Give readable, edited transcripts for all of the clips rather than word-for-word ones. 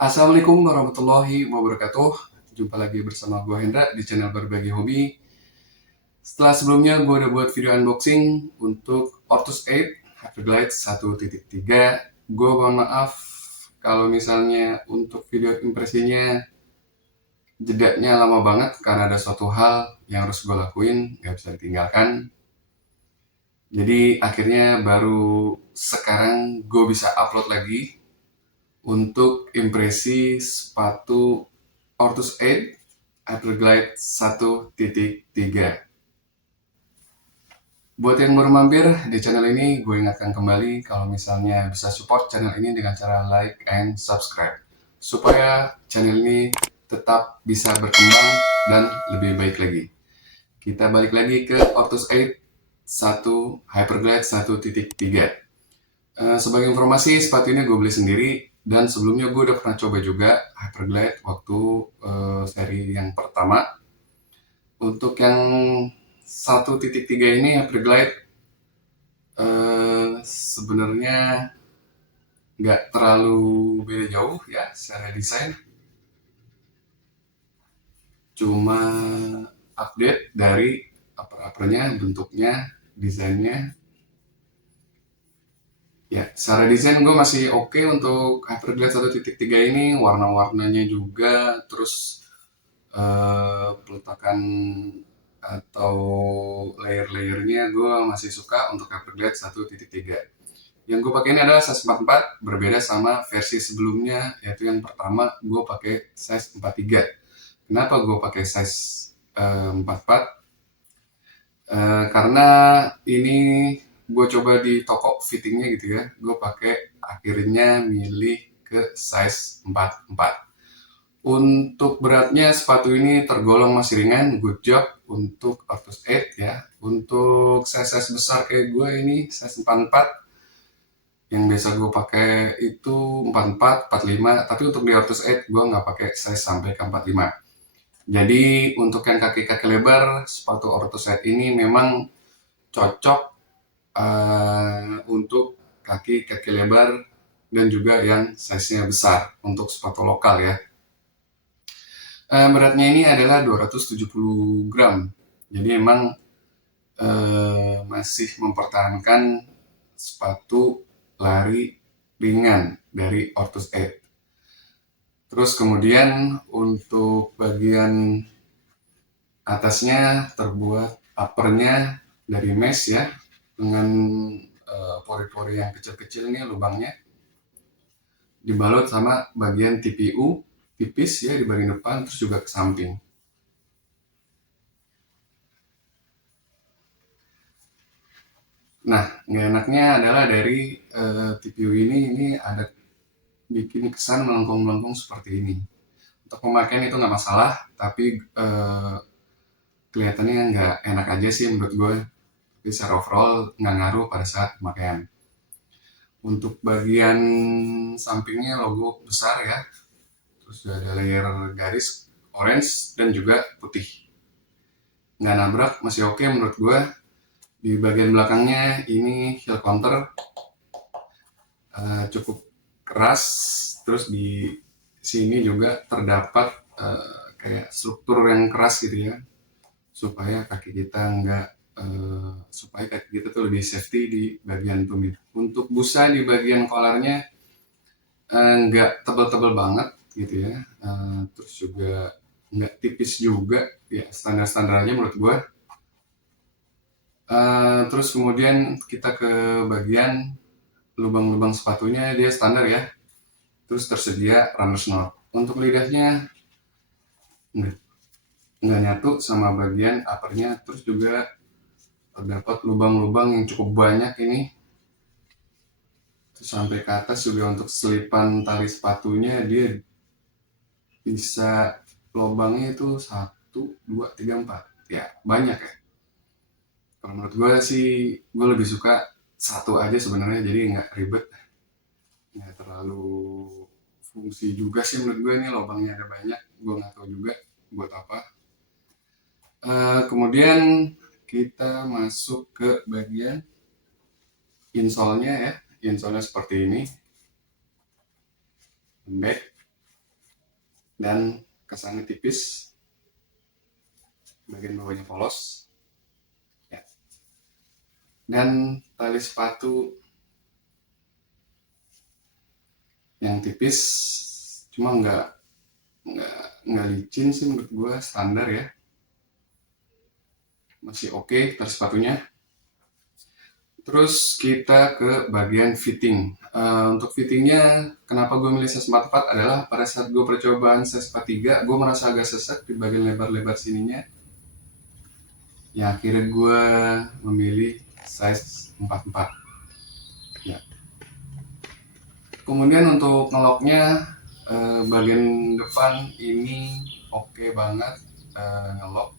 Assalamualaikum warahmatullahi wabarakatuh. Jumpa lagi bersama gue Hendra di channel Berbagi Hobi. Setelah sebelumnya gue udah buat video unboxing untuk Ortus 8 Hyperglide 1.3. Gue mohon maaf kalau misalnya untuk video impresinya jedanya lama banget karena ada suatu hal yang harus gue lakuin, gak bisa ditinggalkan. Jadi akhirnya baru sekarang gue bisa upload lagi untuk impresi sepatu Ortus 8 Hyperglide 1.3. Buat yang baru mampir di channel ini, gue ingatkan kembali kalau misalnya bisa support channel ini dengan cara like and subscribe, supaya channel ini tetap bisa berkembang dan lebih baik lagi. Kita balik lagi ke Ortus 8 Hyperglide 1.3. Sebagai informasi, sepatu ini gue beli sendiri. Dan sebelumnya gue udah pernah coba juga Hyperglide waktu seri yang pertama. Untuk yang 1.3 ini Hyperglide sebenarnya nggak terlalu beda jauh ya secara desain. Cuma update dari upper-uppernya, bentuknya, desainnya. Ya, secara desain gue masih oke untuk Hyperglide 1.3 ini, warna-warnanya juga, terus peletakan atau layer-layernya gue masih suka untuk Hyperglide 1.3. Yang gue pakai ini adalah size 44, berbeda sama versi sebelumnya, yaitu yang pertama gue pakai size 43. Kenapa gue pakai size 44? Karena ini gue coba di toko fittingnya gitu ya, gue pakai akhirnya milih ke size 44. Untuk beratnya sepatu ini tergolong masih ringan, good job untuk Ortus 8 ya. Untuk size besar kayak gue ini size 44, yang biasa gue pakai itu 44, 45, tapi untuk di Ortus 8 gue nggak pakai size sampai ke 45. Jadi untuk yang kaki-kaki lebar, sepatu Ortus 8 ini memang cocok untuk kaki-kaki lebar dan juga yang size-nya besar untuk sepatu lokal ya. Beratnya ini adalah 270 gram. Jadi memang masih mempertahankan sepatu lari ringan dari Ortus 8. Terus kemudian untuk bagian atasnya terbuat uppernya dari mesh ya, dengan pori-pori yang kecil-kecil nih lubangnya, dibalut sama bagian TPU tipis ya di bagian depan, terus juga ke samping. Nah, nggak enaknya adalah dari TPU ini ada bikin kesan melengkung-melengkung seperti ini. Untuk pemakaian itu nggak masalah, tapi kelihatannya nggak enak aja sih menurut gue. Tapi secara overall nggak ngaruh pada saat pemakaian. Untuk bagian sampingnya logo besar ya, terus ada layer garis orange dan juga putih. Nggak nabrak, masih oke menurut gue. Di bagian belakangnya ini heel counter cukup keras, terus di sini juga terdapat kayak struktur yang keras gitu ya, supaya kaki kita tuh lebih safety di bagian tumit. Untuk busa di bagian kolarnya nggak tebal-tebal banget gitu ya, terus juga nggak tipis juga ya, standar-standar aja menurut gue. Terus kemudian kita ke bagian lubang-lubang sepatunya, dia standar ya, terus tersedia runner's knot. Untuk lidahnya nggak nyatu sama bagian uppernya, terus juga terdapat lubang-lubang yang cukup banyak ini, terus sampai ke atas juga. Untuk selipan tali sepatunya dia bisa lubangnya itu 1, 2, 3, 4 ya, banyak ya. Kalau menurut gue sih, gue lebih suka satu aja sebenarnya, jadi nggak ribet, nggak terlalu fungsi juga sih menurut gue. Ini lubangnya ada banyak, gue nggak tahu juga buat apa. Kemudian kita masuk ke bagian insole-nya ya. Insole-nya seperti ini, lembek. dan kesannya tipis, bagian bawahnya polos ya. Dan tali sepatu yang tipis, cuma nggak licin sih menurut gua, standar ya, masih oke tali sepatunya. Terus kita ke bagian fitting. Untuk fittingnya, kenapa gue milih size 44 adalah pada saat gue percobaan size 43, gue merasa agak sesek di bagian lebar-lebar sininya. Ya akhirnya gue memilih size 44. Ya. Kemudian untuk ngeloknya, bagian depan ini oke banget ngelok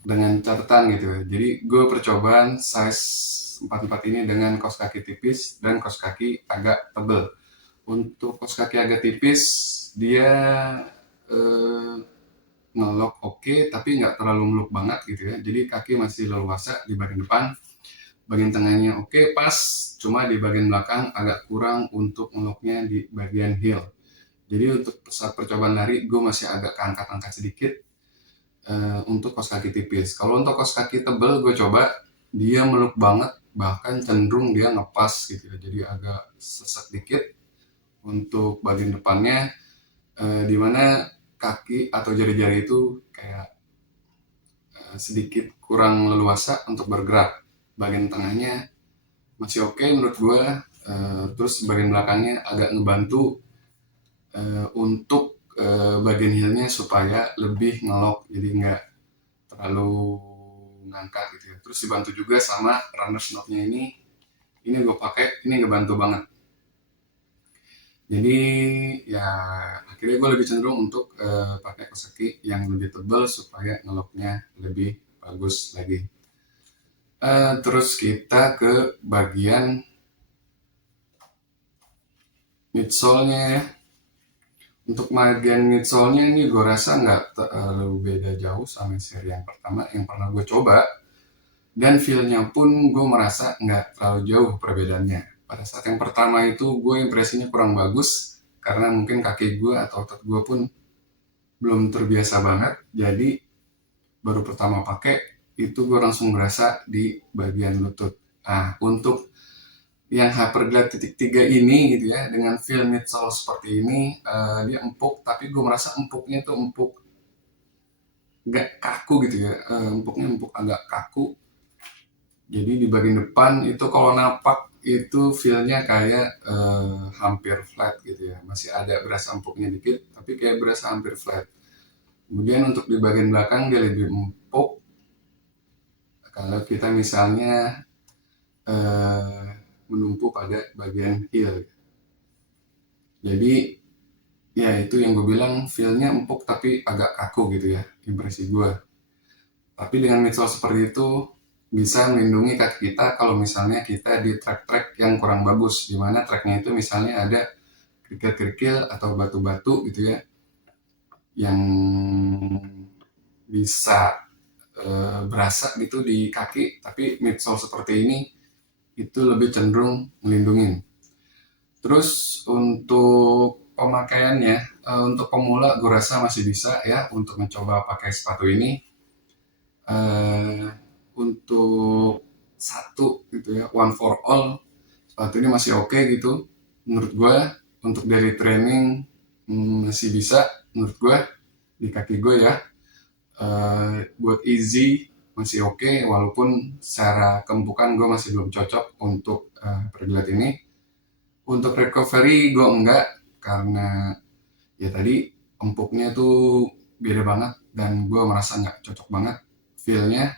dengan catatan gitu ya. Jadi gue percobaan size 44 ini dengan kaos kaki tipis dan kaos kaki agak tebel. Untuk kaos kaki agak tipis, dia ngelok oke, tapi nggak terlalu meluk banget gitu ya. Jadi kaki masih leluasa di bagian depan. Bagian tengahnya oke, pas. Cuma di bagian belakang agak kurang untuk ngeloknya di bagian heel. Jadi untuk saat percobaan lari, gue masih agak keangkat-angkat sedikit untuk kaos kaki tipis. Kalau untuk kaos kaki tebel, gue coba, dia meluk banget, bahkan cenderung dia ngepas gitu ya. Jadi agak sesek dikit untuk bagian depannya, dimana kaki atau jari-jari itu kayak sedikit kurang leluasa untuk bergerak. Bagian tengahnya masih oke menurut gue, terus bagian belakangnya agak ngebantu untuk bagian heelnya supaya lebih ngelok, jadi nggak terlalu ngangkat gitu ya. Terus dibantu juga sama runners knot-nya ini gue pakai, ini ngebantu banget. Jadi ya akhirnya gue lebih cenderung untuk pakai kaos kaki yang lebih tebal supaya ngeloknya lebih bagus lagi. Terus kita ke bagian midsole-nya ya. Untuk bagian midsole-nya ini gue rasa nggak terlalu beda jauh sama seri yang pertama yang pernah gue coba. Dan feel-nya pun gue merasa nggak terlalu jauh perbedaannya. Pada saat yang pertama itu gue impresinya kurang bagus, karena mungkin kaki gue atau otot gue pun belum terbiasa banget. Jadi baru pertama pakai, itu gue langsung merasa di bagian lutut. Nah, untuk yang Hyperglide titik 3 ini gitu ya, dengan feel midsole seperti ini, dia empuk, tapi gue merasa empuknya itu empuk gak kaku gitu ya, empuknya empuk agak kaku. Jadi di bagian depan itu kalau napak itu feel-nya kayak hampir flat gitu ya, masih ada berasa empuknya dikit, tapi kayak berasa hampir flat. Kemudian untuk di bagian belakang dia lebih empuk. Kalau kita misalnya menumpu pada bagian heel. Jadi ya itu yang gue bilang, feel-nya empuk tapi agak kaku gitu ya, impresi gue. Tapi dengan midsole seperti itu bisa melindungi kaki kita kalau misalnya kita di trek-trek yang kurang bagus, di mana treknya itu misalnya ada kerikil-kerikil atau batu-batu gitu ya, yang bisa berasa gitu di kaki. Tapi midsole seperti ini itu lebih cenderung melindungi. Terus untuk pemakaiannya, untuk pemula gue rasa masih bisa ya untuk mencoba pakai sepatu ini. Untuk satu gitu ya, one for all, sepatu ini masih oke gitu menurut gue. Untuk daily training masih bisa menurut gue di kaki gue ya. Buat easy masih oke, walaupun secara keempukan gue masih belum cocok untuk Hyperglide ini. Untuk recovery gue enggak, karena ya tadi empuknya tuh beda banget dan gue merasa nggak cocok banget feel-nya.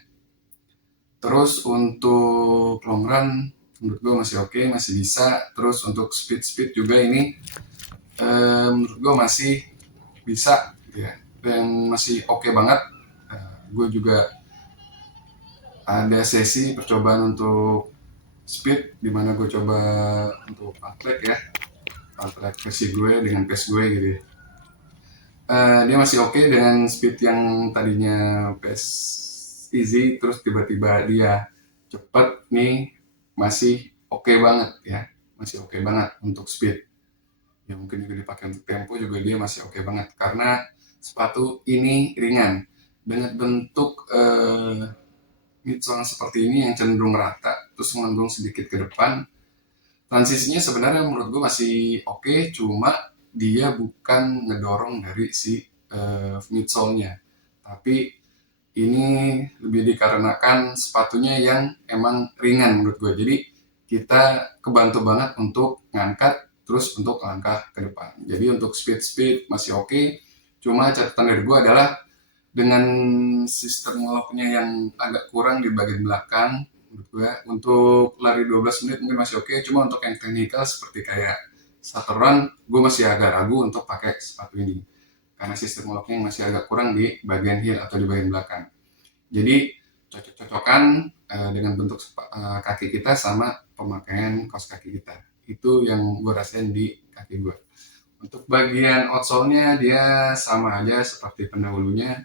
Terus untuk long run menurut gue masih oke, masih bisa. Terus untuk speed juga ini menurut gue masih bisa gitu ya, dan masih oke banget. Gue juga ada sesi percobaan untuk speed, dimana gue coba untuk atlet ya, atlet versi gue dengan pace gue gitu ya. Dia masih oke dengan speed yang tadinya pace easy, terus tiba-tiba dia cepet nih, masih oke banget ya, masih oke banget untuk speed ya mungkin juga dipakai untuk tempo juga dia masih oke banget karena sepatu ini ringan dengan bentuk midsole seperti ini yang cenderung rata terus mengandung sedikit ke depan. Transisinya sebenarnya menurut gue masih oke, cuma dia bukan ngedorong dari si midsole-nya, tapi ini lebih dikarenakan sepatunya yang emang ringan menurut gue. Jadi kita kebantu banget untuk ngangkat terus untuk langkah ke depan. Jadi untuk speed masih oke. Cuma catatan dari gue adalah dengan sistem locknya yang agak kurang di bagian belakang menurut gue. Untuk lari 12 menit mungkin masih oke. Cuma untuk yang teknikal seperti kayak satu run, gue masih agak ragu untuk pakai sepatu ini karena sistem locknya masih agak kurang di bagian heel atau di bagian belakang. Jadi cocok-cocokan dengan bentuk kaki kita sama pemakaian kaos kaki kita. Itu yang gue rasain di kaki gue. Untuk bagian outsole-nya dia sama aja seperti pendahulunya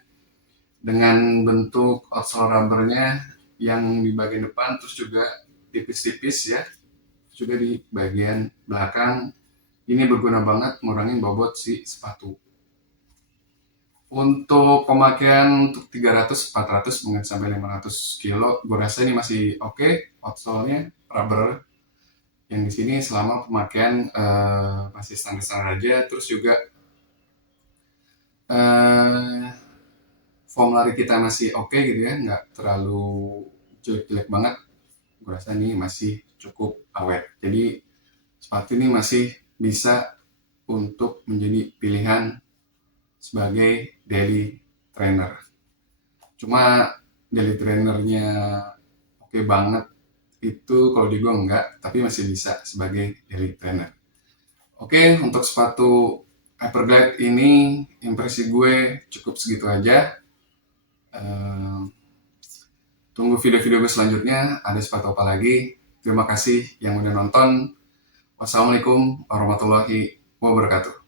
dengan bentuk outsole rubbernya yang di bagian depan terus juga tipis-tipis ya. Juga di bagian belakang ini berguna banget ngurangin bobot si sepatu. Untuk pemakaian untuk 300, 400, mungkin sampai 500 kilo, gue rasa ini masih oke. Outsole-nya rubber yang di sini selama pemakaian masih standar-standar aja. Terus juga form lari kita masih oke gitu ya, nggak terlalu jelek-jelek banget. Gue rasa ini masih cukup awet. Jadi sepatu ini masih bisa untuk menjadi pilihan sebagai daily trainer. Cuma daily trainernya oke banget itu kalau di gue enggak, tapi masih bisa sebagai daily trainer. Oke, untuk sepatu Hyperglide ini impresi gue cukup segitu aja. Tunggu video-video gue selanjutnya, ada sepatu apa lagi. Terima kasih yang udah nonton. Wassalamualaikum warahmatullahi wabarakatuh.